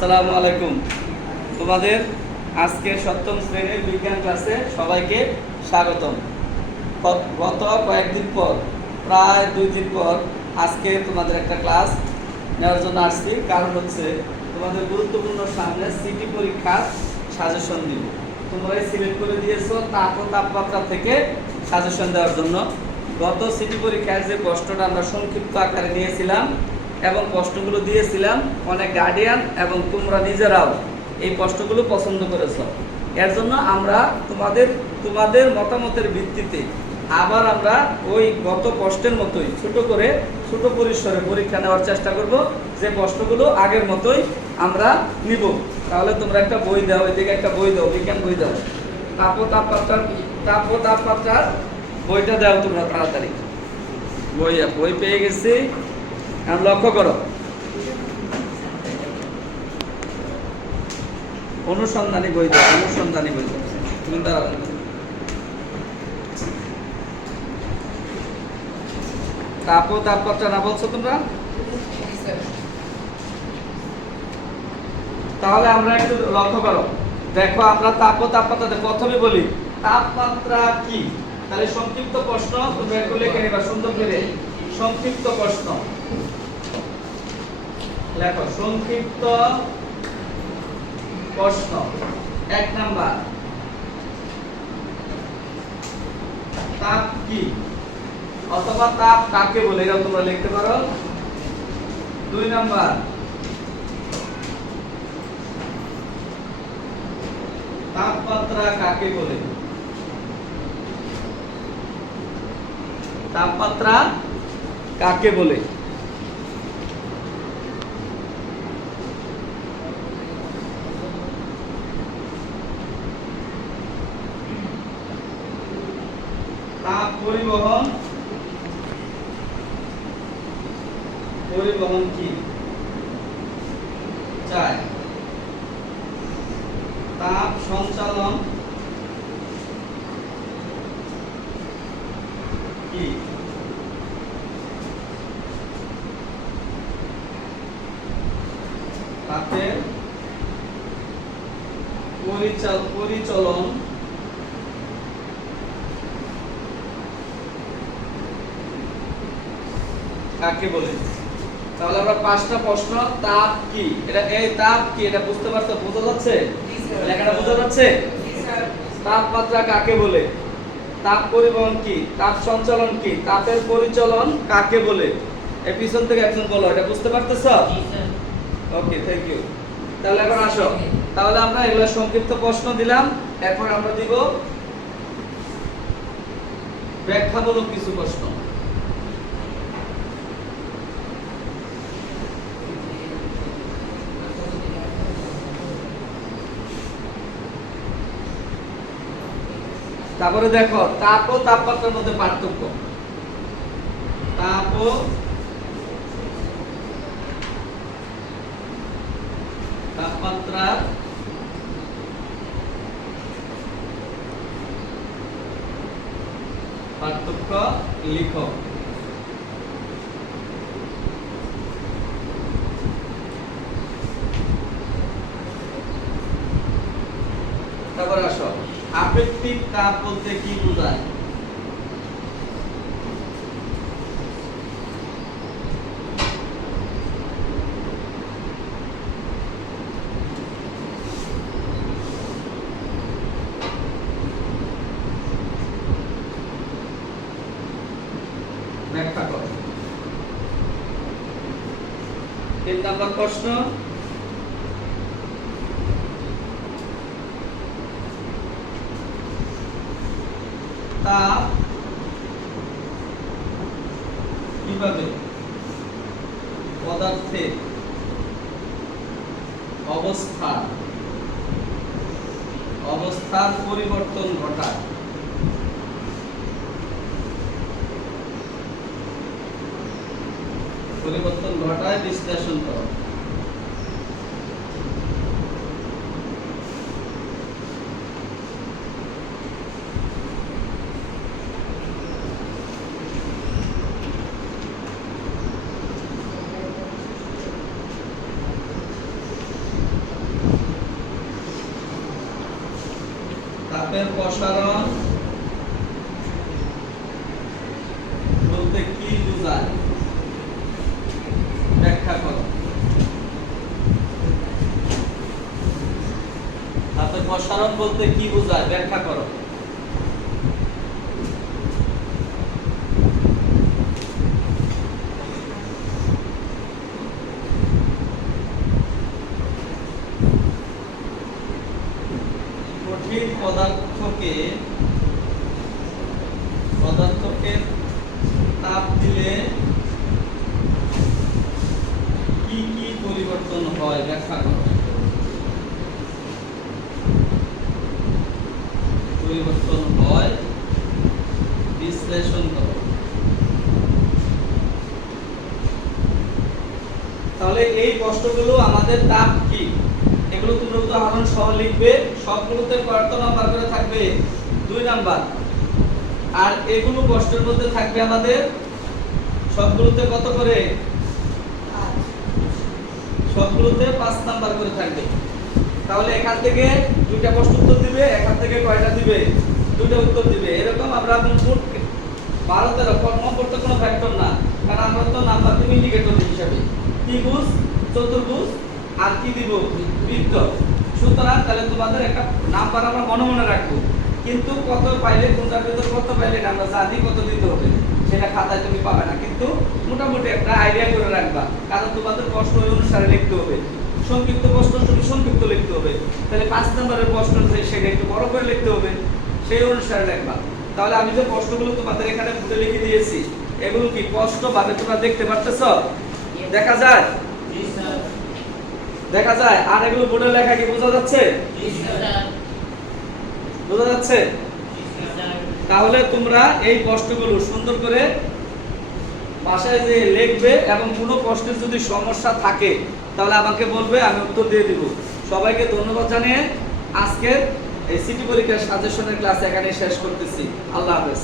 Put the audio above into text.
আসসালামু আলাইকুম। তোমাদের আজকে সপ্তম শ্রেণীর বিজ্ঞান ক্লাসে সবাইকে স্বাগতম। গত কয়েকদিন পর, প্রায় 2 দিন পর আজকে তোমাদের একটা ক্লাস নেওয়ার জন্য আসছি। কারণ হচ্ছে তোমাদের গুরুত্বপূর্ণ সামনে সিটি পরীক্ষার সাজেশন দিব। তোমরাই সিলেক্ট করে দিয়েছো তাপ ও তাপমাত্রা থেকে সাজেশন দেওয়ার জন্য। গত সিটি পরীক্ষার যে প্রশ্নটা আমরা সংক্ষিপ্ত আকারে নিয়েছিলাম এবং প্রশ্নগুলো দিয়েছিলাম, অনেক গার্ডিয়ান এবং তোমরা নিজেরাও এই প্রশ্নগুলো পছন্দ করেছো। এর জন্য আমরা তোমাদের মতামতের ভিত্তিতে আবার আমরা ওই গত প্রশ্নের মতোই ছোট পরিসরে পরীক্ষা নেওয়ার চেষ্টা করব, যে প্রশ্নগুলো আগের মতোই আমরা নিব। তাহলে তোমরা একটা বই দাও, এদিকে একটা বই দাও, বিজ্ঞান বই দাও, তাপ ও তাপমাত্রার বইটা দাও তোমরা তাড়াতাড়ি। বই পেয়ে গেছি। এখন লক্ষ্য করো, অনুসন্ধানী বই দাও, তুমি দাঁড়াও। তাপ ও তাপমাত্রা না বলছো তোমরা? তাহলে আমরা একটু লক্ষ্য করো, দেখো আমরা তাপ ও তাপমাত্রা প্রথমে বলি তাপমাত্রা কি। তাহলে সংক্ষিপ্ত প্রশ্ন তুমি একটু লিখে নিবা সুন্দর করে। সংক্ষিপ্ত প্রশ্ন লেখো, সংক্ষিপ্ত প্রশ্ন। 1 নাম্বার, তাপ কি অথবা তাপ কাকে বলে, এটা তোমরা লিখতে পারো। 2 নাম্বার, তাপমাত্রা কাকে বলে। তাপমাত্রা কাকে বলে? তাপ পরিবহন কি চায়? তাপ সঞ্চালন কি? তাপের পরিচলন কাকে বলে? তাহলে আমরা 5টা প্রশ্ন। তাপ কি, এই তাপ কি এটা বুঝতে পারছো? বোঝা যাচ্ছে? লেখাটা বোঝা যাচ্ছে? তাপমাত্রা কাকে বলে? তাপ পরিবহন কি? তাপ সঞ্চালন কি? তাপের পরিচলন কাকে বলে? এই পিছন থেকে একজন বলো, এটা বুঝতে পারতেছো? ওকে, থ্যাংক ইউ। তাহলে এখন আসো, তাহলে আমরা এগুলো সংক্ষিপ্ত প্রশ্ন দিলাম। এরপর আমরা দিব ব্যাখ্যামূলক কিছু প্রশ্ন। তারপরে দেখো তাপ ও তাপমাত্রার মধ্যে পার্থক্য। তাপ ও তাপমাত্রার পার্থক্য লিখো। তারপর আসো, আপেক্ষিক তাপ বলতে কি বোঝায়? ব্যাখ্যা করো। 3 নম্বর প্রশ্ন, তাপ কিভাবে পদার্থের অবস্থার পরিবর্তন ঘটায়? বিশ্লেষণ করো। ধাপের প্রসারণ বলতে কি বোঝায় ব্যাখ্যা করো। ধাপের প্রসারণ বলতে কি বোঝায় ব্যাখ্যা করো। কঠিন পদার্থকে তাপ দিলে কি কি পরিবর্তন হয় ব্যাখ্যা করো। পরিবর্তন হয় বিশ্লেষণ করো। তাহলে এই প্রশ্নগুলো আমাদের তাপ কি এগুলো তোমরা উদাহরণ সহ লিখবে। সবগুলোতে কত নাম্বার করে থাকবে? 2 নাম্বার। আর এগুলো প্রশ্নের মধ্যে থাকবে আমাদের সবগুলোতে কত করে? সবগুলোতে 5 নাম্বার করে থাকবে। তাহলে এখান থেকে 2টা প্রশ্ন উত্তর দিবে, এখান থেকে কয়টা দিবে? 2টা উত্তর দিবে। এরকম আমরা মোট 12-13 কম করতে কোনো ফ্যাক্টর না, কারণ আমরা তো নাম্বার দিব ইন্ডিকেটর হিসাবে। ত্রিভুজ, চতুর্ভুজ আর কি দিব? বৃত্ত। সুতরাং তাহলে তোমাদের একটা নাম্বার আমরা মনে রাখবো, কিন্তু কত পাইলে কোনটার ভিতর কত পাইলে আমরা জানি কত দিতে হবে সেটা খাতায় তুমি পাবে না, কিন্তু মোটামুটি একটা আইডিয়া করে রাখবা, কারণ তোমাদের প্রশ্ন ওই অনুসারে লিখতে হবে। সংক্ষিপ্ত প্রশ্ন তুমি সংক্ষিপ্ত লিখতে হবে, তাহলে 5 নম্বরের প্রশ্ন সেটা একটু বড় করে লিখতে হবে, সেই অনুসারে লিখবা। তাহলে আমি যে প্রশ্নগুলো তোমাদের এখানে ফুটে লিখে দিয়েছি এগুলো কি স্পষ্টভাবে তোমরা দেখতে পারতেছো? দেখা যায়? দেখা যায়? আর এগুলো বোর্ডে লেখা কি বোঝা যাচ্ছে? বোঝা যাচ্ছে? তাহলে তোমরা এই প্রশ্নগুলো সুন্দর করে বাসায় যে লিখবে, এবং কোনো প্রশ্নের যদি সমস্যা থাকে তাহলে আমাকে বলবে, আমি উত্তর দিয়ে দিব। সবাইকে ধন্যবাদ জানিয়ে আজকের এই সিটি পরীক্ষার সাজেশনের ক্লাস এখানে শেষ করতেছি। আল্লাহ হাফেজ।